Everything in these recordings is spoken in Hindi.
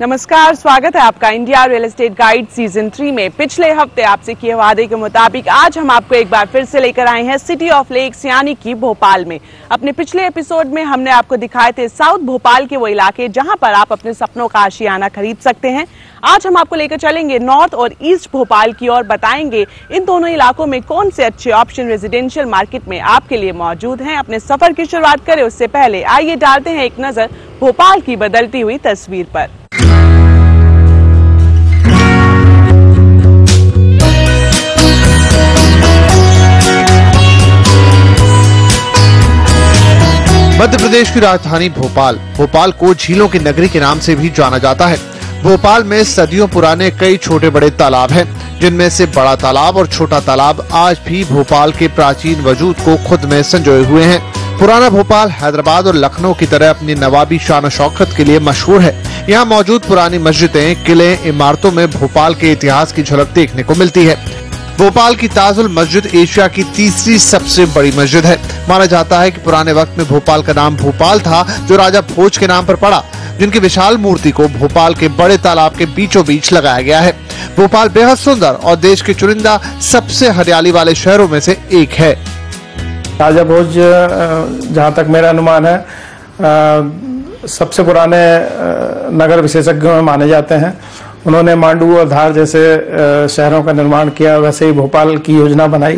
नमस्कार, स्वागत है आपका India real estate guide season 3 में। पिछले हफ्ते आपसे किए वादे के मुताबिक आज हम आपको एक बार फिर से लेकर आए हैं सिटी ऑफ लेक्स यानी कि भोपाल में। अपने पिछले एपिसोड में हमने आपको दिखाए थे साउथ भोपाल के वो इलाके जहां पर आप अपने सपनों का आशियाना खरीद सकते हैं। आज हम आपको लेकर चलेंगे नॉर्थ और ईस्ट भोपाल की ओर, बताएंगे इन दोनों इलाकों में कौन से अच्छे ऑप्शन रेजिडेंशियल मार्केट में आपके लिए मौजूद हैं। अपने सफर की शुरुआत करें उससे पहले आइए डालते हैं एक नजर भोपाल की बदलती हुई तस्वीर पर। मध्य प्रदेश की राजधानी भोपाल को झीलों की नगरी के नाम से भी जाना जाता है। भोपाल में सदियों पुराने कई छोटे बड़े तालाब हैं, जिनमें से बड़ा तालाब और छोटा तालाब आज भी भोपाल के प्राचीन वजूद को खुद में संजोए हुए हैं। पुराना भोपाल हैदराबाद और लखनऊ की तरह अपनी नवाबी शान शौकत के लिए मशहूर है। यहाँ मौजूद पुरानी मस्जिदें, किले, इमारतों में भोपाल के इतिहास की झलक देखने को मिलती है। भोपाल की ताजुल मस्जिद एशिया की तीसरी सबसे बड़ी मस्जिद है। माना जाता है कि पुराने वक्त में भोपाल का नाम भोपाल था, जो राजा भोज के नाम पर पड़ा, जिनकी विशाल मूर्ति को भोपाल के बड़े तालाब के बीचों बीच लगाया गया है। भोपाल बेहद सुंदर और देश के चुनिंदा सबसे हरियाली वाले शहरों में से एक है। राजा भोज, जहाँ तक मेरा अनुमान है, सबसे पुराने नगर विशेषज्ञों में माने जाते हैं। उन्होंने मांडू और धार जैसे शहरों का निर्माण किया, वैसे ही भोपाल की योजना बनाई।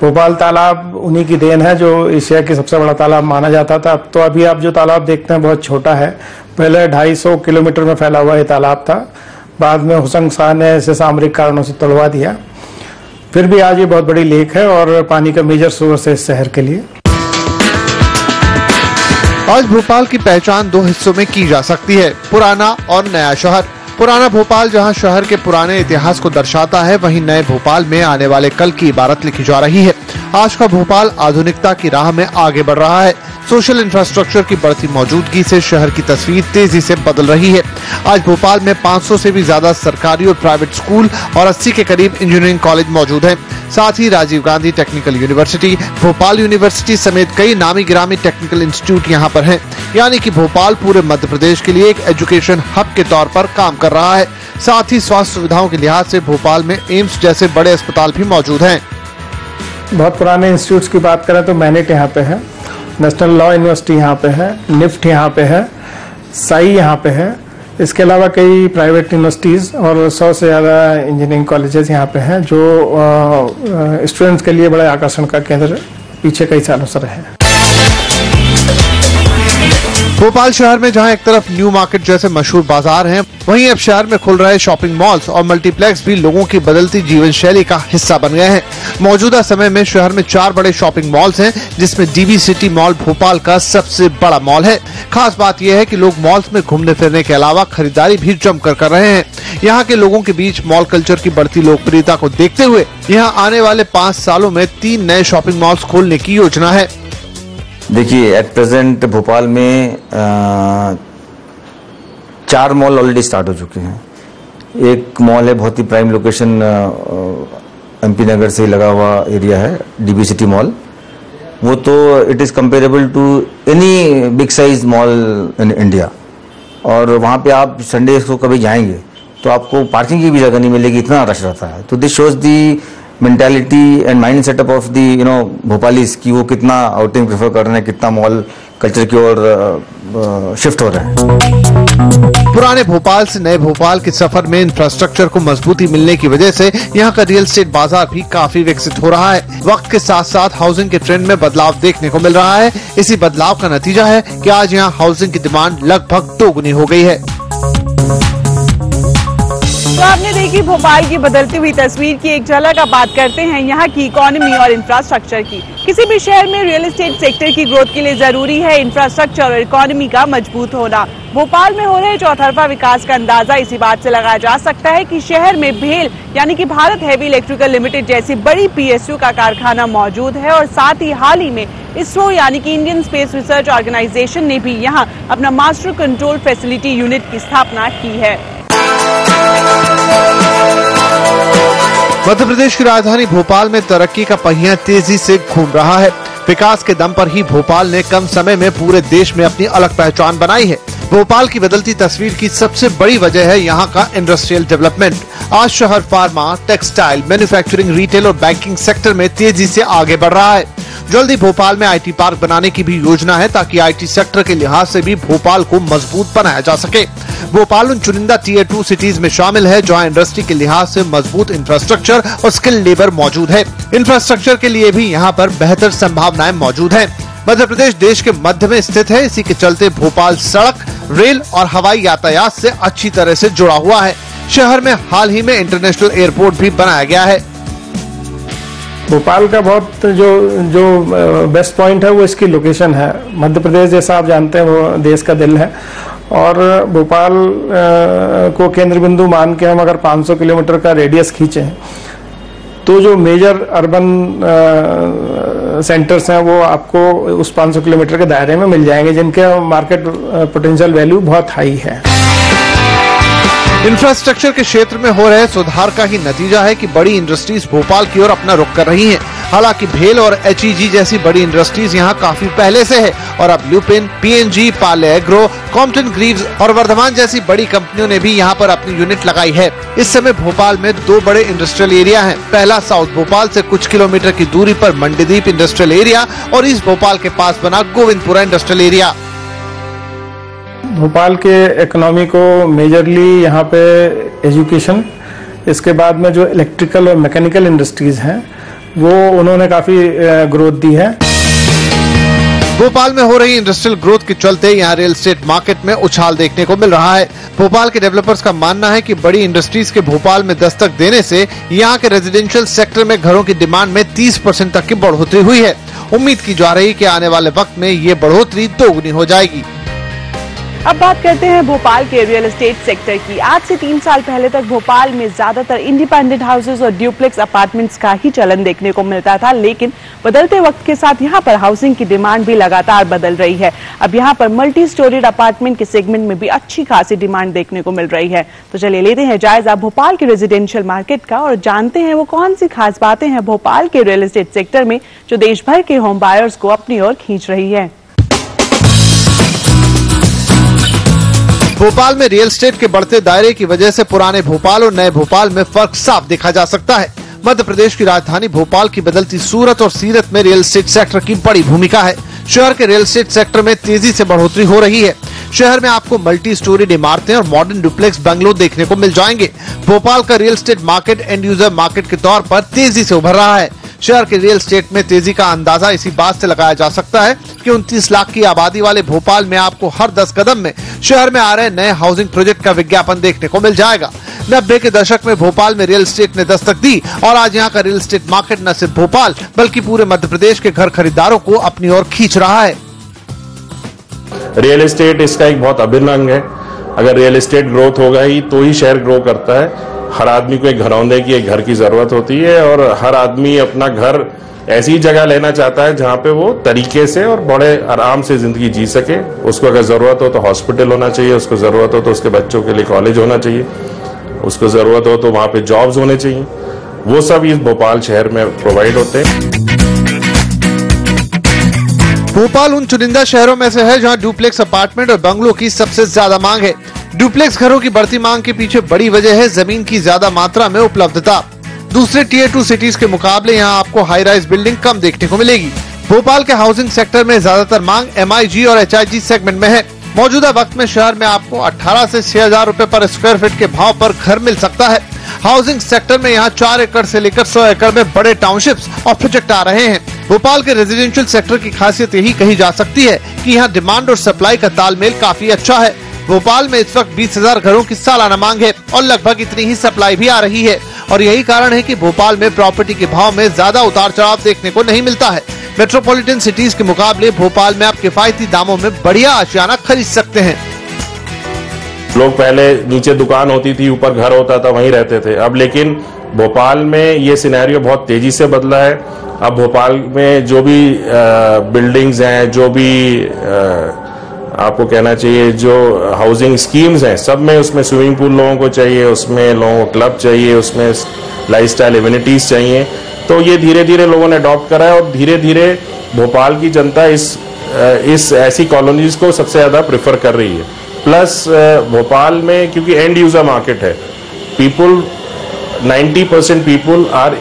भोपाल तालाब उन्हीं की देन है, जो एशिया की सबसे बड़ा तालाब माना जाता था। तो अभी आप जो तालाब देखते हैं बहुत छोटा है। पहले 250 किलोमीटर में फैला हुआ ये तालाब था। बाद में हुसैन शाह ने इसे सामरिक कारणों से तोड़वा दिया। फिर भी आज ये बहुत बड़ी लेक है और पानी का मेजर सोर्स है इस शहर के लिए। आज भोपाल की पहचान दो हिस्सों में की जा सकती है, पुराना और नया शहर। पुराना भोपाल जहां शहर के पुराने इतिहास को दर्शाता है, वहीं नए भोपाल में आने वाले कल की इबारत लिखी जा रही है। आज का भोपाल आधुनिकता की राह में आगे बढ़ रहा है। सोशल इंफ्रास्ट्रक्चर की बढ़ती मौजूदगी से शहर की तस्वीर तेजी से बदल रही है। आज भोपाल में 500 से भी ज्यादा सरकारी और प्राइवेट स्कूल और 80 के करीब इंजीनियरिंग कॉलेज मौजूद हैं। साथ ही Rajiv Gandhi technical university, Bhopal university समेत कई नामी गिरामी टेक्निकल इंस्टीट्यूट यहाँ पर हैं। यानी कि भोपाल पूरे मध्य प्रदेश के लिए एक एजुकेशन हब के तौर पर काम कर रहा है। साथ ही स्वास्थ्य सुविधाओं के लिहाज से भोपाल में एम्स जैसे बड़े अस्पताल भी मौजूद हैं। बहुत पुराने इंस्टीट्यूट्स की बात करें तो मैनेट यहाँ पे है, नेशनल लॉ यूनिवर्सिटी यहाँ पे है, निफ्ट यहाँ पे है, साई यहाँ पे है। इसके अलावा कई प्राइवेट यूनिवर्सिटीज़ और 100 से ज़्यादा इंजीनियरिंग कॉलेजेस यहाँ पे हैं, जो स्टूडेंट्स के लिए बड़े आकर्षण का केंद्र पीछे कई सालों से रहे। भोपाल शहर में जहां एक तरफ न्यू मार्केट जैसे मशहूर बाजार हैं, वहीं अब शहर में खुल रहे शॉपिंग मॉल्स और मल्टीप्लेक्स भी लोगों की बदलती जीवन शैली का हिस्सा बन गए हैं। मौजूदा समय में शहर में 4 बड़े शॉपिंग मॉल्स हैं, जिसमें डीबी सिटी मॉल भोपाल का सबसे बड़ा मॉल है। खास बात यह है कि लोग मॉल्स में घूमने फिरने के अलावा खरीदारी भी जमकर कर रहे हैं। यहाँ के लोगों के बीच मॉल कल्चर की बढ़ती लोकप्रियता को देखते हुए यहाँ आने वाले 5 सालों में 3 नए शॉपिंग मॉल्स खोलने की योजना है। देखिए, एट प्रेजेंट भोपाल में 4 मॉल ऑलरेडी स्टार्ट हो चुके हैं। एक मॉल है बहुत ही प्राइम लोकेशन, एमपी नगर से लगा हुआ एरिया है, डीबी सिटी मॉल। वो तो it is comparable to any big size mall in India. और वहाँ पे आप संडे को कभी जाएंगे तो आपको पार्किंग की भी जगह नहीं मिलेगी, इतना रश रहता है। तो this shows the mentality and mind setup of the Bhopalis की वो कितना आउटिंग प्रेफर कर रहे हैं, कितना मॉल कल्चर की ओर शिफ्ट हो रहे हैं। पुराने भोपाल से नए भोपाल के सफर में इंफ्रास्ट्रक्चर को मजबूती मिलने की वजह से यहाँ का रियल एस्टेट बाजार भी काफी विकसित हो रहा है। वक्त के साथ साथ हाउसिंग के ट्रेंड में बदलाव देखने को मिल रहा है। इसी बदलाव का नतीजा है कि आज यहाँ हाउसिंग की डिमांड लगभग दोगुनी हो गई है। तो आपने देखी भोपाल की बदलती हुई तस्वीर की एक झलक। अब बात करते हैं यहाँ की इकोनॉमी और इंफ्रास्ट्रक्चर की। किसी भी शहर में रियल एस्टेट सेक्टर की ग्रोथ के लिए जरूरी है इंफ्रास्ट्रक्चर और इकोनॉमी का मजबूत होना। भोपाल में हो रहे चौतरफा विकास का अंदाजा इसी बात से लगाया जा सकता है कि शहर में भेल यानी कि भारत हेवी इलेक्ट्रिकल लिमिटेड जैसी बड़ी PSU का कारखाना मौजूद है। और साथ ही हाल ही में इसरो यानी कि इंडियन स्पेस रिसर्च ऑर्गेनाइजेशन ने भी यहाँ अपना मास्टर कंट्रोल फैसिलिटी यूनिट की स्थापना की है। मध्य प्रदेश की राजधानी भोपाल में तरक्की का पहिया तेजी से घूम रहा है। विकास के दम पर ही भोपाल ने कम समय में पूरे देश में अपनी अलग पहचान बनाई है। भोपाल की बदलती तस्वीर की सबसे बड़ी वजह है यहाँ का इंडस्ट्रियल डेवलपमेंट। आज शहर फार्मा, टेक्सटाइल, मैन्युफैक्चरिंग, रिटेल और बैंकिंग सेक्टर में तेजी से आगे बढ़ रहा है। जल्दी भोपाल में आईटी पार्क बनाने की भी योजना है ताकि आईटी सेक्टर के लिहाज से भी भोपाल को मजबूत बनाया जा सके। भोपाल उन चुनिंदा टियर 2 सिटीज में शामिल है जहां इंडस्ट्री के लिहाज से मजबूत इंफ्रास्ट्रक्चर और स्किल लेबर मौजूद है। इंफ्रास्ट्रक्चर के लिए भी यहाँ पर बेहतर संभावनाएं मौजूद है। मध्य प्रदेश देश के मध्य में स्थित है, इसी के चलते भोपाल सड़क, रेल और हवाई यातायात से अच्छी तरह से जुड़ा हुआ है। शहर में हाल ही में इंटरनेशनल एयरपोर्ट भी बनाया गया है। भोपाल का बहुत जो बेस्ट पॉइंट है वो इसकी लोकेशन है। मध्य प्रदेश जैसा आप जानते हैं वो देश का दिल है और भोपाल को केंद्र बिंदु मान के हम अगर 500 किलोमीटर का रेडियस खींचें तो जो मेजर अर्बन सेंटर्स हैं वो आपको उस 500 किलोमीटर के दायरे में मिल जाएंगे जिनके मार्केट पोटेंशियल वैल्यू बहुत हाई है। इंफ्रास्ट्रक्चर के क्षेत्र में हो रहे सुधार का ही नतीजा है कि बड़ी इंडस्ट्रीज भोपाल की ओर अपना रुख कर रही हैं। हालांकि भेल और HEG जैसी बड़ी इंडस्ट्रीज यहां काफी पहले से है और अब lupin, PNG, Parle agro, Compton Greaves और वर्धमान जैसी बड़ी कंपनियों ने भी यहां पर अपनी यूनिट लगाई है। इस समय भोपाल में 2 बड़े इंडस्ट्रियल एरिया हैं। पहला साउथ भोपाल से कुछ किलोमीटर की दूरी पर मंडीदीप इंडस्ट्रियल एरिया और ईस्ट भोपाल के पास बना गोविंदपुरा इंडस्ट्रियल एरिया। भोपाल के इकोनॉमी को मेजरली यहाँ पे एजुकेशन, इसके बाद में जो इलेक्ट्रिकल और मैकेनिकल इंडस्ट्रीज हैं वो उन्होंने काफी ग्रोथ दी है। भोपाल में हो रही इंडस्ट्रियल ग्रोथ के चलते यहाँ रियल एस्टेट मार्केट में उछाल देखने को मिल रहा है। भोपाल के डेवलपर्स का मानना है कि बड़ी इंडस्ट्रीज के भोपाल में दस्तक देने से यहाँ के रेजिडेंशियल सेक्टर में घरों की डिमांड में 30% तक की बढ़ोतरी हुई है। उम्मीद की जा रही है कि आने वाले वक्त में ये बढ़ोतरी दोगुनी हो जाएगी। अब बात करते हैं भोपाल के रियल एस्टेट सेक्टर की। आज से 3 साल पहले तक भोपाल में ज्यादातर इंडिपेंडेंट हाउसेज और ड्यूप्लेक्स अपार्टमेंट्स का ही चलन देखने को मिलता था, लेकिन बदलते वक्त के साथ यहाँ पर हाउसिंग की डिमांड भी लगातार बदल रही है। अब यहाँ पर मल्टी स्टोरीड अपार्टमेंट के सेगमेंट में भी अच्छी खासी डिमांड देखने को मिल रही है। तो चलिए लेते हैं जायजा भोपाल के रेजिडेंशियल मार्केट का और जानते हैं वो कौन सी खास बातें हैं भोपाल के रियल एस्टेट सेक्टर में जो देश भर के होम बायर्स को अपनी ओर खींच रही है। भोपाल में रियल एस्टेट के बढ़ते दायरे की वजह से पुराने भोपाल और नए भोपाल में फर्क साफ देखा जा सकता है। मध्य प्रदेश की राजधानी भोपाल की बदलती सूरत और सीरत में रियल एस्टेट सेक्टर की बड़ी भूमिका है। शहर के रियल एस्टेट सेक्टर में तेजी से बढ़ोतरी हो रही है। शहर में आपको मल्टी स्टोरीड इमारतें और मॉडर्न डुप्लेक्स बंगलो देखने को मिल जाएंगे। भोपाल का real estate market and user market के तौर पर तेजी से उभर रहा है। शहर के रियल एस्टेट में तेजी का अंदाजा इसी बात से लगाया जा सकता है कि 29 लाख की आबादी वाले भोपाल में आपको हर 10 कदम में शहर में आ रहे नए हाउसिंग प्रोजेक्ट का विज्ञापन देखने को मिल जाएगा। 90 के दशक में भोपाल में रियल एस्टेट ने दस्तक दी और आज यहाँ का रियल एस्टेट मार्केट न सिर्फ भोपाल बल्कि पूरे मध्य प्रदेश के घर खरीदारों को अपनी ओर खींच रहा है। रियल एस्टेट इसका एक बहुत अभिन्न अंग है। अगर रियल एस्टेट ग्रोथ होगा ही तो ही शहर ग्रो करता है। हर आदमी को एक घरौंदे की, एक घर की जरूरत होती है और हर आदमी अपना घर ऐसी जगह लेना चाहता है जहां पे वो तरीके से और बड़े आराम से जिंदगी जी सके। उसको अगर जरूरत हो तो हॉस्पिटल होना चाहिए, उसको जरूरत हो तो उसके बच्चों के लिए कॉलेज होना चाहिए, उसको जरूरत हो तो वहां पे जॉब्स होने चाहिए। वो सब इस भोपाल शहर में प्रोवाइड होते हैं। भोपाल उन चुनिंदा शहरों में से है जहां डुप्लेक्स अपार्टमेंट और बंगलों की सबसे ज्यादा मांग है। डुप्लेक्स घरों की बढ़ती मांग के पीछे बड़ी वजह है जमीन की ज्यादा मात्रा में उपलब्धता। दूसरे टियर 2 सिटीज के मुकाबले यहां आपको हाई राइज बिल्डिंग कम देखने को मिलेगी। भोपाल के हाउसिंग सेक्टर में ज्यादातर मांग MIG और HIG सेगमेंट में है। मौजूदा वक्त में शहर में आपको 18 से 6,000 रुपए पर स्क्वायर फीट के भाव पर घर मिल सकता है। हाउसिंग सेक्टर में यहाँ 4 एकड़ से लेकर 100 एकड़ में बड़े टाउनशिप्स और प्रोजेक्ट आ रहे हैं। भोपाल के रेजिडेंशियल सेक्टर की खासियत यही कही जा सकती है कि यहाँ डिमांड और सप्लाई का तालमेल काफी अच्छा है। भोपाल में इस वक्त 20,000 घरों की सालाना मांग है और लगभग इतनी ही सप्लाई भी आ रही है और यही कारण है कि भोपाल में प्रॉपर्टी के भाव में ज्यादा उतार चढ़ाव देखने को नहीं मिलता है। मेट्रोपॉलिटन सिटीज के मुकाबले भोपाल में आप किफायती दामों में बढ़िया आशियाना खरीद सकते हैं। लोग पहले नीचे दुकान होती थी, ऊपर घर होता था, वहीं रहते थे। अब लेकिन भोपाल में ये सिनेरियो बहुत तेजी से बदला है। अब भोपाल में जो भी बिल्डिंग्स हैं, जो भी आपको कहना चाहिए जो हाउसिंग स्कीम्स हैं, सब में उसमें स्विमिंग पूल लोगों को चाहिए, उसमें लोगों को क्लब चाहिए, उसमें लाइफस्टाइल एमिनिटीज चाहिए। तो ये धीरे धीरे लोगों ने अडॉप्ट करा है और धीरे धीरे भोपाल की जनता इस ऐसी कॉलोनीज को सबसे ज्यादा प्रेफर कर रही है। प्लस भोपाल में क्योंकि एंड यूजर मार्केट है, 90% people are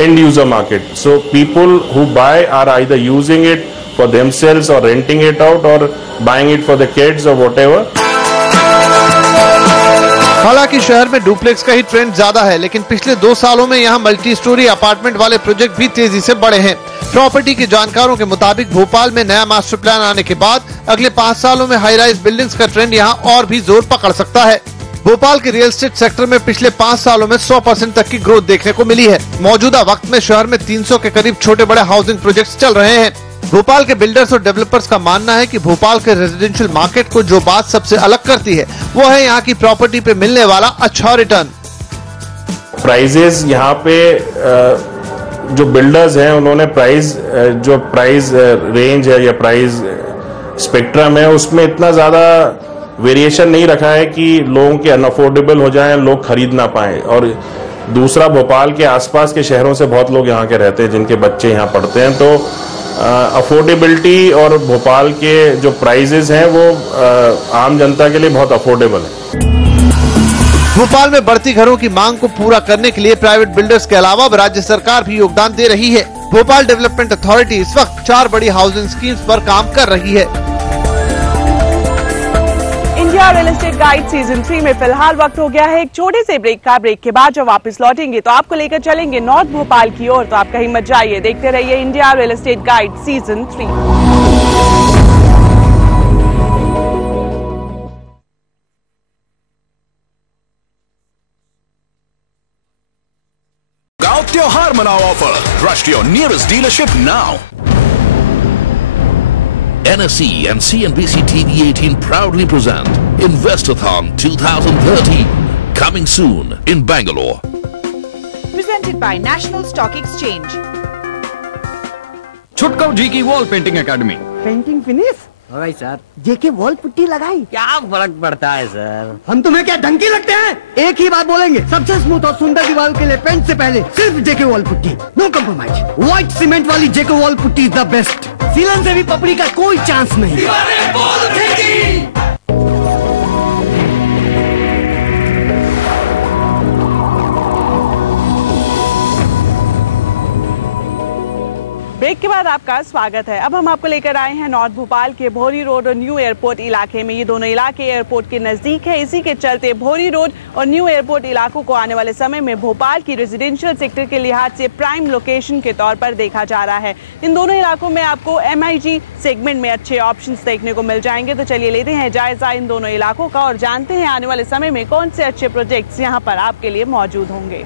end user market, so people who buy are either using it for themselves or renting it out or buying it for the kids or whatever. हालांकि शहर में डुप्लेक्स का ही ट्रेंड ज्यादा है, लेकिन पिछले 2 सालों में यहाँ मल्टी स्टोरी अपार्टमेंट वाले प्रोजेक्ट भी तेजी से बढ़े हैं। प्रॉपर्टी के जानकारों के मुताबिक भोपाल में नया मास्टर प्लान आने के बाद अगले 5 सालों में हाई राइज बिल्डिंग्स का ट्रेंड यहाँ और भी जोर पकड़ सकता है। भोपाल के रियल एस्टेट सेक्टर में पिछले 5 सालों में 100% तक की ग्रोथ देखने को मिली है। मौजूदा वक्त में शहर में 300 के करीब छोटे बड़े हाउसिंग प्रोजेक्ट्स चल रहे हैं। भोपाल के बिल्डर्स और डेवलपर्स का मानना है कि भोपाल के रेजिडेंशियल मार्केट को जो बात सबसे अलग करती है वो है यहाँ की प्रॉपर्टी पे मिलने वाला अच्छा रिटर्न। प्राइजेस यहाँ पे जो बिल्डर्स हैं उन्होंने प्राइस रेंज है या प्राइस स्पेक्ट्रम है उसमें इतना ज्यादा वेरिएशन नहीं रखा है कि लोगों के अनअफोर्डेबल हो जाएं, लोग खरीद ना पाएं। और दूसरा, भोपाल के आसपास के शहरों से बहुत लोग यहाँ के रहते हैं जिनके बच्चे यहाँ पढ़ते हैं, तो अफोर्डेबिलिटी और भोपाल के जो प्राइजेस हैं वो आम जनता के लिए बहुत अफोर्डेबल है। भोपाल में बढ़ती घरों की मांग को पूरा करने के लिए प्राइवेट बिल्डर्स के अलावा राज्य सरकार भी योगदान दे रही है। भोपाल डेवलपमेंट अथॉरिटी इस वक्त 4 बड़ी हाउसिंग स्कीम्स पर काम कर रही है। India real estate guide season 3 में फिलहाल वक्त हो गया है एक छोटे से ब्रेक का। ब्रेक के बाद जब वापस लौटेंगे तो आपको लेकर चलेंगे नॉर्थ भोपाल की ओर, तो आप कहीं मत जाइए, देखते रहिए India real estate guide season 3। गांव त्योहार मनाओ offer, rush to your nearest dealership now. NSE and CNBC TV 18 proudly present Investathon 2013, coming soon in Bangalore. Presented by National Stock Exchange. छुटकू जी की wall painting academy. Painting finish हो गई सर। जेके वॉल पुट्टी लगाई, क्या फर्क पड़ता है सर? हम तुम्हें क्या डंकी लगते हैं? एक ही बात बोलेंगे, सबसे स्मूथ और सुंदर दीवार के लिए पेंट से पहले सिर्फ JK wall putty, no compromise. White cement वाली JK wall putty is the best. सीलन से भी पपड़ी का कोई चांस नहीं। दीवारें बोल उठेगी। ब्रेक के बाद आपका स्वागत है। अब हम आपको लेकर आए हैं नॉर्थ भोपाल के भोरी रोड और न्यू एयरपोर्ट इलाके में। ये दोनों इलाके एयरपोर्ट के नजदीक है, इसी के चलते भोरी रोड और न्यू एयरपोर्ट इलाकों को आने वाले समय में भोपाल की रेजिडेंशियल सेक्टर के लिहाज से प्राइम लोकेशन के तौर पर देखा जा रहा है। इन दोनों इलाकों में आपको MIG सेगमेंट में अच्छे ऑप्शंस देखने को मिल जाएंगे। तो चलिए लेते हैं जायजा इन दोनों इलाकों का और जानते हैं आने वाले समय में कौन से अच्छे प्रोजेक्ट्स यहाँ पर आपके लिए मौजूद होंगे।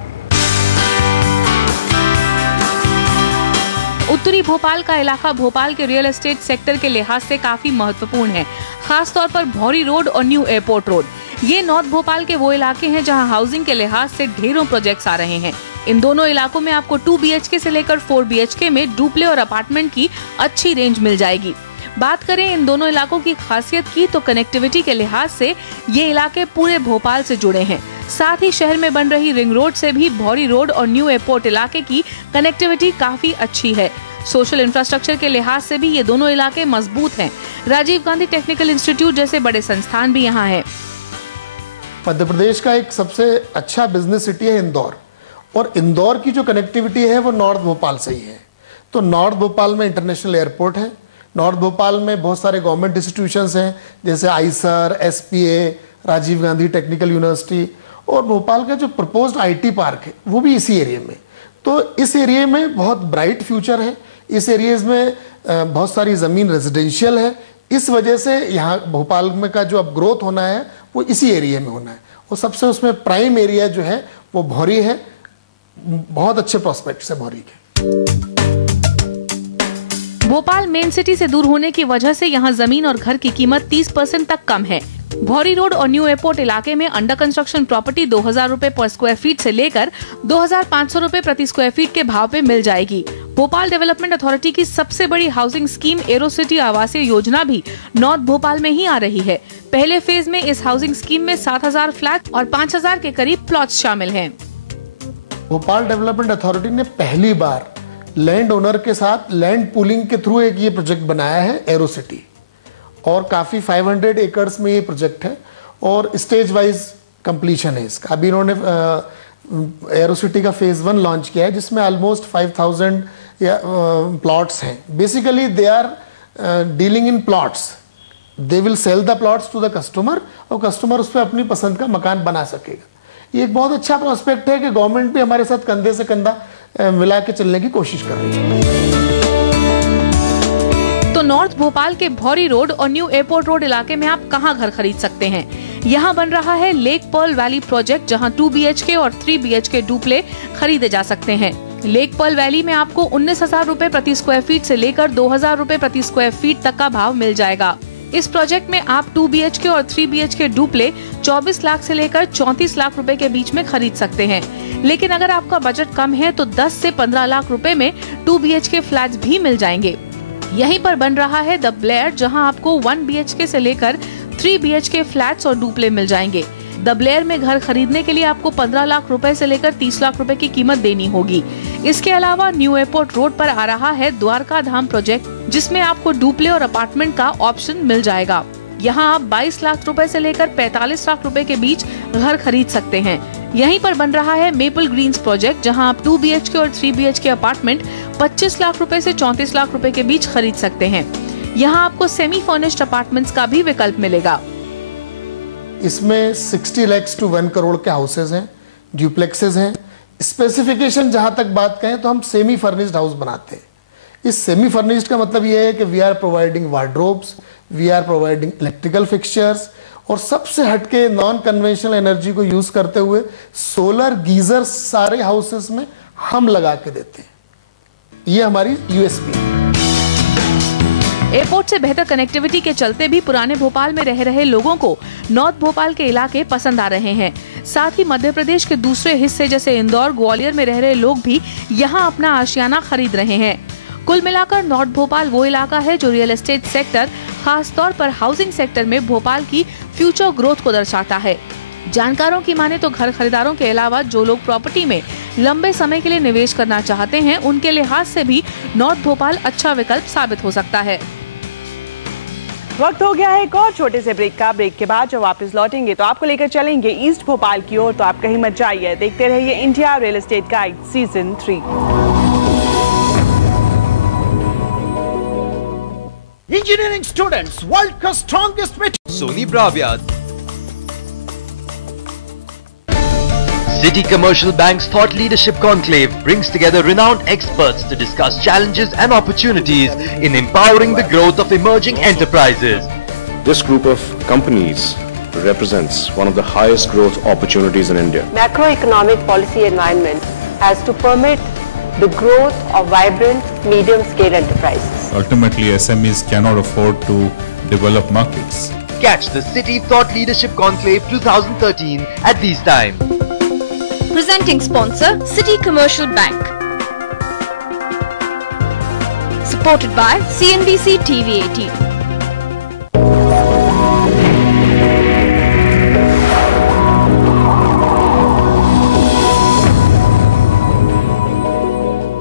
उत्तरी भोपाल का इलाका भोपाल के रियल एस्टेट सेक्टर के लिहाज से काफी महत्वपूर्ण है, खास तौर पर भौरी रोड और न्यू एयरपोर्ट रोड। ये नॉर्थ भोपाल के वो इलाके हैं जहां हाउसिंग के लिहाज से ढेरों प्रोजेक्ट्स आ रहे हैं। इन दोनों इलाकों में आपको 2 BHK से लेकर 4 BHK में डुप्ले और अपार्टमेंट की अच्छी रेंज मिल जाएगी। बात करें इन दोनों इलाकों की खासियत की तो कनेक्टिविटी के लिहाज से ये इलाके पूरे भोपाल से जुड़े हैं। साथ ही शहर में बन रही रिंग रोड से भी भौरी रोड और न्यू एयरपोर्ट इलाके की कनेक्टिविटी काफी अच्छी है। सोशल इंफ्रास्ट्रक्चर के लिहाज से भी ये दोनों इलाके मजबूत हैं। राजीव गांधी टेक्निकल इंस्टीट्यूट जैसे बड़े संस्थान भी यहाँ हैं। मध्य प्रदेश का एक सबसे अच्छा बिजनेस सिटी है इंदौर, और इंदौर की जो कनेक्टिविटी है वो नॉर्थ भोपाल से ही है। तो नॉर्थ भोपाल में इंटरनेशनल एयरपोर्ट है, नॉर्थ भोपाल में बहुत सारे गवर्नमेंट इंस्टीट्यूशंस हैं जैसे IISER, SPA, Rajiv Gandhi technical university, और भोपाल का जो प्रपोज्ड IT पार्क है वो भी इसी एरिया में। तो इस एरिया में बहुत ब्राइट फ्यूचर है। इस एरियाज में बहुत सारी ज़मीन रेजिडेंशियल है। इस वजह से यहाँ भोपाल में का जो अब ग्रोथ होना है वो इसी एरिया में होना है, और सबसे उसमें प्राइम एरिया जो है वो भौरी है। बहुत अच्छे प्रोस्पेक्ट्स है भौरी के। भोपाल मेन सिटी से दूर होने की वजह से यहाँ जमीन और घर की कीमत 30% तक कम है। भौरी रोड और न्यू एयरपोर्ट इलाके में अंडर कंस्ट्रक्शन प्रॉपर्टी 2000 रुपए पर स्क्वायर फीट से लेकर 2500 रुपए प्रति स्क्वायर फीट के भाव पे मिल जाएगी। भोपाल डेवलपमेंट अथॉरिटी की सबसे बड़ी हाउसिंग स्कीम एरो सिटी आवासीय योजना भी नॉर्थ भोपाल में ही आ रही है। पहले फेज में इस हाउसिंग स्कीम में 7000 फ्लैट और 5000 के करीब प्लॉट्स शामिल हैं। भोपाल डेवलपमेंट अथॉरिटी ने पहली बार लैंड ओनर के साथ लैंड पूलिंग के थ्रू एक ये प्रोजेक्ट बनाया है एरो सिटी, और काफ़ी 500 एकर्स में ये प्रोजेक्ट है और स्टेज वाइज कंप्लीशन है इसका। अभी इन्होंने एरोसिटी का फेज़ 1 लॉन्च किया है जिसमें ऑलमोस्ट 5000 प्लॉट्स हैं। Basically they are dealing in plots, they will sell the plots to the customer और कस्टमर उस पर अपनी पसंद का मकान बना सकेगा। ये एक बहुत अच्छा प्रोस्पेक्ट है कि गवर्नमेंट भी हमारे साथ कंधे से कंधा मिला के चलने की कोशिश कर रही है। तो नॉर्थ भोपाल के भौरी रोड और न्यू एयरपोर्ट रोड इलाके में आप कहां घर खरीद सकते हैं? यहां बन रहा है लेक पर्ल वैली प्रोजेक्ट, जहां 2 BHK और 3 BHK डुप्ले खरीदे जा सकते हैं। लेक पर्ल वैली में आपको 19,000 रूपए प्रति स्क्वायर फीट से लेकर 2,000 रूपए प्रति स्क्वायर फीट तक का भाव मिल जाएगा। इस प्रोजेक्ट में आप 2 BHK और 3 BHK डुप्ले 24 लाख से लेकर 34 लाख रुपए के बीच में खरीद सकते हैं। लेकिन अगर आपका बजट कम है तो 10 से 15 लाख रुपए में 2 BHK फ्लैट्स भी मिल जाएंगे। यहीं पर बन रहा है द ब्लेयर, जहां आपको 1 BHK से लेकर 3 BHK फ्लैट्स और डुप्ले मिल जाएंगे। द ब्लेयर में घर खरीदने के लिए आपको 15 लाख रुपए से लेकर 30 लाख रुपए की कीमत देनी होगी। इसके अलावा न्यू एयरपोर्ट रोड पर आ रहा है द्वारका धाम प्रोजेक्ट, जिसमें आपको डुप्ले और अपार्टमेंट का ऑप्शन मिल जाएगा। यहाँ आप 22 लाख रुपए से लेकर 45 लाख रुपए के बीच घर खरीद सकते हैं। यहीं पर बन रहा है मेपल ग्रीन्स प्रोजेक्ट, जहां आप 2 BHK और 3 BHK अपार्टमेंट 25 लाख रुपए से 34 लाख रुपए के बीच खरीद सकते हैं। यहाँ आपको सेमी फर्निश्ड अपार्टमेंट्स का भी विकल्प मिलेगा। इसमें 60 lakhs to 1 करोड़ के हाउसेज हैं, ड्यूप्लेक्सेस हैं। स्पेसिफिकेशन जहां तक बात कहें तो हम सेमी फर्निश्ड हाउस बनाते हैं। इस सेमी फर्निश्ड का मतलब यह है कि we are providing wardrobes, we are providing electrical fixtures और सबसे हटके नॉन कन्वेंशनल एनर्जी को यूज करते हुए सोलर गीजर सारे हाउसेस में हम लगा के देते हैं। ये हमारी यूएसपी है। एयरपोर्ट से बेहतर कनेक्टिविटी के चलते भी पुराने भोपाल में रह रहे लोगों को नॉर्थ भोपाल के इलाके पसंद आ रहे हैं। साथ ही मध्य प्रदेश के दूसरे हिस्से जैसे इंदौर, ग्वालियर में रह रहे लोग भी यहाँ अपना आशियाना खरीद रहे हैं। कुल मिलाकर नॉर्थ भोपाल वो इलाका है जो रियल एस्टेट सेक्टर, खास तौर पर हाउसिंग सेक्टर में भोपाल की फ्यूचर ग्रोथ को दर्शाता है। जानकारों की माने तो घर खरीदारों के अलावा जो लोग प्रॉपर्टी में लंबे समय के लिए निवेश करना चाहते हैं, उनके लिहाज से भी नॉर्थ भोपाल अच्छा विकल्प साबित हो सकता है। वक्त हो गया है एक और छोटे से ब्रेक का। ब्रेक के बाद जब वापस लौटेंगे तो आपको लेकर चलेंगे ईस्ट भोपाल की ओर, तो आप कहीं मत जाइए। देखते रहिए India real estate guide season 3। Engineering students, world का strongest with Sony Bravia. City Commercial Bank's Thought Leadership Conclave brings together renowned experts to discuss challenges and opportunities in empowering the growth of emerging enterprises. This group of companies represents one of the highest growth opportunities in India. Macroeconomic policy environment has to permit the growth of vibrant medium-scale enterprises. Ultimately, SMEs cannot afford to develop markets. Catch the City Thought Leadership Conclave 2013 at this time. Presenting sponsor, City Commercial Bank. Supported by CNBC TV 18.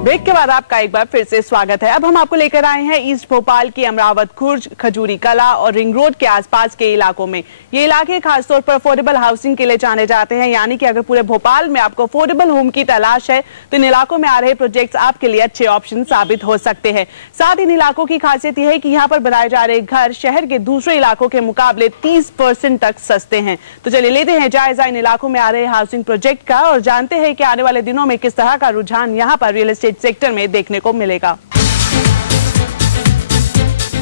Break के बाद आपका एक बार फिर से स्वागत है। अब हम आपको लेकर आए हैं ईस्ट भोपाल की अमरावत खुर्ज, खजूरी कला और रिंग रोड के आसपास के इलाकों में। ये इलाके खासतौर पर अफोर्डेबल हाउसिंग के लिए जाने जाते हैं, यानी कि अगर पूरे भोपाल में आपको अफोर्डेबल होम की तलाश है तो इन इलाकों में आ रहे प्रोजेक्ट्स आपके लिए अच्छे ऑप्शन साबित हो सकते हैं। साथ ही इन इलाकों की खासियत यह है कि यहाँ पर बनाए जा रहे घर शहर के दूसरे इलाकों के मुकाबले 30% तक सस्ते हैं। तो चलिए लेते हैं जायजा इन इलाकों में आ रहे हाउसिंग प्रोजेक्ट का और जानते हैं कि आने वाले दिनों में किस तरह का रुझान यहाँ पर रियल एस्टेट सेक्टर में देखने को मिलेगा।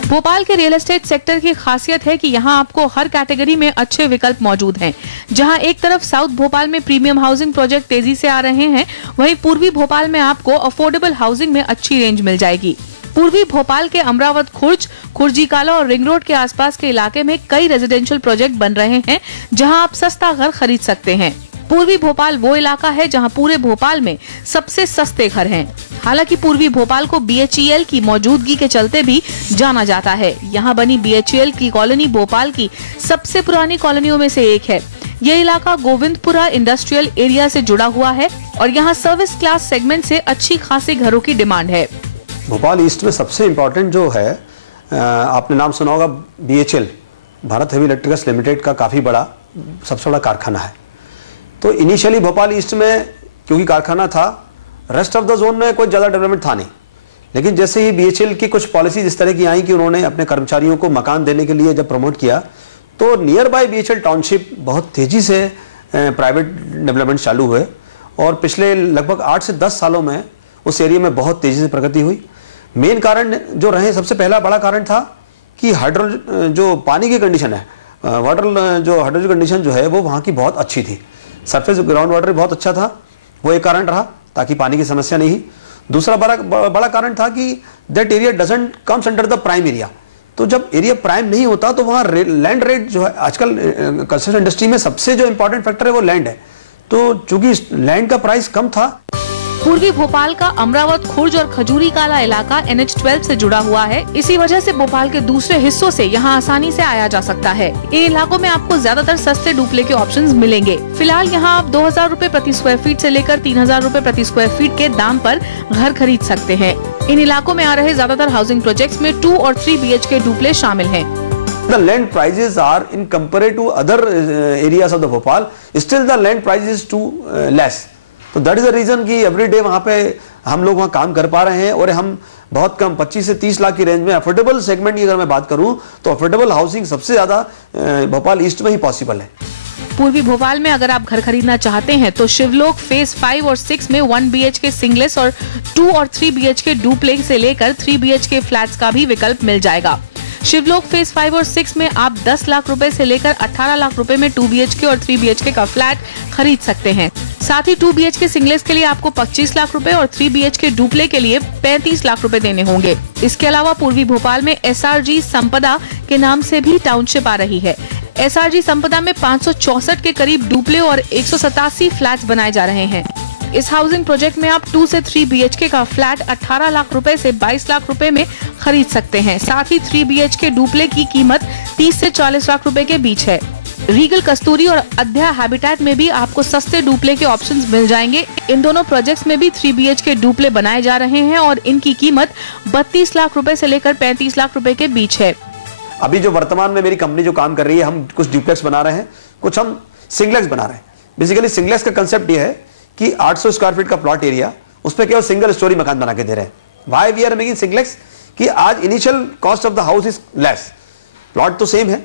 भोपाल के रियल एस्टेट सेक्टर की खासियत है कि यहाँ आपको हर कैटेगरी में अच्छे विकल्प मौजूद हैं। जहाँ एक तरफ साउथ भोपाल में प्रीमियम हाउसिंग प्रोजेक्ट तेजी से आ रहे हैं, वहीं पूर्वी भोपाल में आपको अफोर्डेबल हाउसिंग में अच्छी रेंज मिल जाएगी। पूर्वी भोपाल के अमरावत खुर्ज, खुर्जी काला और रिंग रोड के आसपास के इलाके में कई रेजिडेंशियल प्रोजेक्ट बन रहे हैं, जहाँ आप सस्ता घर खरीद सकते हैं। पूर्वी भोपाल वो इलाका है जहां पूरे भोपाल में सबसे सस्ते घर हैं। हालांकि पूर्वी भोपाल को BHEL की मौजूदगी के चलते भी जाना जाता है। यहां बनी BHEL की कॉलोनी भोपाल की सबसे पुरानी कॉलोनियों में से एक है। ये इलाका गोविंदपुरा इंडस्ट्रियल एरिया से जुड़ा हुआ है और यहाँ सर्विस क्लास सेगमेंट से अच्छी खासी घरों की डिमांड है। भोपाल ईस्ट में सबसे इम्पोर्टेंट जो है आपने नाम सुना होगा BHEL, Bharat heavy electricals limited का काफ़ी बड़ा, सबसे बड़ा कारखाना है। तो इनिशियली भोपाल ईस्ट में क्योंकि कारखाना था, रेस्ट ऑफ द जोन में कोई ज़्यादा डेवलपमेंट था नहीं, लेकिन जैसे ही BHEL की कुछ पॉलिसीज इस तरह की आई कि उन्होंने अपने कर्मचारियों को मकान देने के लिए जब प्रमोट किया, तो नियर बाय BHEL टाउनशिप बहुत तेज़ी से प्राइवेट डेवलपमेंट चालू हुए और पिछले लगभग 8 से 10 सालों में उस एरिया में बहुत तेज़ी से प्रगति हुई। मेन कारण जो रहे, सबसे पहला बड़ा कारण था कि जो पानी की कंडीशन है, हाइड्रोलॉजिकल कंडीशन जो है वो वहाँ की बहुत अच्छी थी, सरफेस ग्राउंड वाटर बहुत अच्छा था, वो एक कारण रहा ताकि पानी की समस्या नहीं हुई। दूसरा बड़ा कारण था कि that area doesn't comes under the prime area. तो जब एरिया प्राइम नहीं होता तो वहाँ लैंड रेट जो है, आजकल कंस्ट्रक्शन इंडस्ट्री में सबसे जो इंपॉर्टेंट फैक्टर है वो लैंड है, तो चूंकि लैंड का प्राइस कम था। पूर्वी भोपाल का अमरावत, खुर्ज और खजूरी काला इलाका NH12 से जुड़ा हुआ है। इसी वजह से भोपाल के दूसरे हिस्सों से यहाँ आसानी से आया जा सकता है। इन इलाकों में आपको ज्यादातर सस्ते डुप्ले के ऑप्शंस मिलेंगे। फिलहाल यहाँ आप 2000 रूपए प्रति स्क्वायर फीट से लेकर 3000 रूपए प्रति स्क्वायर फीट के दाम पर घर खरीद सकते हैं। इन इलाकों में आ रहे ज्यादातर हाउसिंग प्रोजेक्ट्स में 2 और 3 BHK डुप्ले शामिल हैं। The land prices are in compared to other areas of the Bhopal, still the land price is too less. तो दैट इज द रीजन कि एवरीडे वहाँ पे हम लोग वहाँ काम कर पा रहे हैं और हम बहुत कम 25 से 30 लाख की रेंज में अफोर्डेबल सेगमेंट की अगर मैं बात करूँ तो अफोर्डेबल हाउसिंग सबसे ज्यादा भोपाल ईस्ट में ही पॉसिबल है। पूर्वी भोपाल में अगर आप घर खरीदना चाहते हैं तो शिवलोक फेज 5 और 6 में 1 BHK सिंगलेस और 2 और 3 BHK डुप्लेक्स से लेकर 3 BHK फ्लैट्स का भी विकल्प मिल जाएगा। शिवलोक फेज 5 और 6 में आप 10 लाख रुपए से लेकर 18 लाख रुपए में 2 BHK और 3 BHK का फ्लैट खरीद सकते हैं। साथ ही 2 BHK सिंगलेस के लिए आपको 25 लाख रुपए और 3 BHK डुप्ले के लिए 35 लाख रुपए देने होंगे। इसके अलावा पूर्वी भोपाल में SRG संपदा के नाम से भी टाउनशिप आ रही है। SRG संपदा में 564 के करीब डुप्ले और 187 फ्लैट्स बनाए जा रहे हैं। इस हाउसिंग प्रोजेक्ट में आप 2 से 3 BHK का फ्लैट 18 लाख रुपए से 22 लाख रुपए में खरीद सकते हैं। साथ ही 3 BHK डुप्ले की कीमत 30 से 40 लाख रुपए के बीच है। रीगल कस्तूरी और अध्या हैबिटेट में भी आपको सस्ते डुप्ले के ऑप्शंस मिल जाएंगे। इन दोनों प्रोजेक्ट्स में भी 3 BHK डुप्ले बनाए जा रहे हैं और इनकी कीमत 32 लाख रुपए से लेकर 35 लाख रुपए के बीच है। अभी जो वर्तमान में मेरी कंपनी जो काम कर रही है, हम कुछ डुप्लेक्स बना रहे हैं, कुछ हम सिंगलेक्स बना रहे हैं। बेसिकली सिंगलेक्स का कंसेप्ट ये है कि 800 स्क्वायर फीट का प्लॉट एरिया, उस पर केवल सिंगल स्टोरी मकान बना के दे रहे हैं। व्हाई वी आर मेकिंग सिंगलेक्स कि आज initial cost of the house is less, plot तो सेम है,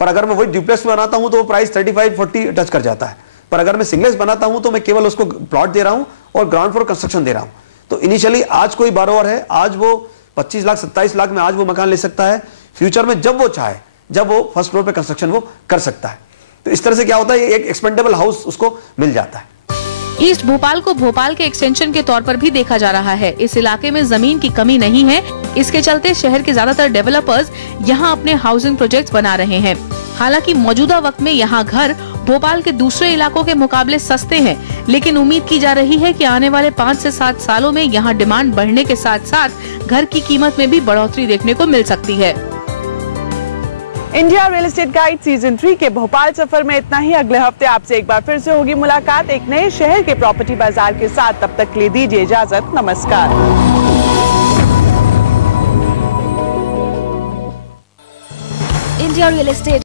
पर अगर मैं वही डुप्लेक्स बनाता हूं तो वो प्राइस 35-40 टच कर जाता है। पर अगर मैं सिंगलेक्स बनाता हूं तो मैं केवल उसको प्लॉट दे रहा हूं और ग्राउंड फ्लोर कंस्ट्रक्शन दे रहा हूं। तो इनिशियली आज कोई बारोवर है, आज वो 25 लाख 27 लाख में आज वो मकान ले सकता है। फ्यूचर में जब वो चाहे, जब वो फर्स्ट फ्लोर पे कंस्ट्रक्शन वो कर सकता है। तो इस तरह से क्या होता है, एक एक्सपेंडेबल हाउस उसको मिल जाता है। ईस्ट भोपाल को भोपाल के एक्सटेंशन के तौर पर भी देखा जा रहा है। इस इलाके में जमीन की कमी नहीं है, इसके चलते शहर के ज्यादातर डेवलपर्स यहाँ अपने हाउसिंग प्रोजेक्ट्स बना रहे हैं। हालांकि मौजूदा वक्त में यहाँ घर भोपाल के दूसरे इलाकों के मुकाबले सस्ते हैं, लेकिन उम्मीद की जा रही है कि आने वाले 5 से 7 सालों में यहाँ डिमांड बढ़ने के साथ साथ घर की कीमत में भी बढ़ोतरी देखने को मिल सकती है। India real estate guide season 3 के भोपाल सफर में इतना ही। अगले हफ्ते आपसे एक बार फिर से होगी मुलाकात एक नए शहर के प्रॉपर्टी बाजार के साथ। तब तक के लिए दीजिए इजाजत, नमस्कार। India real estate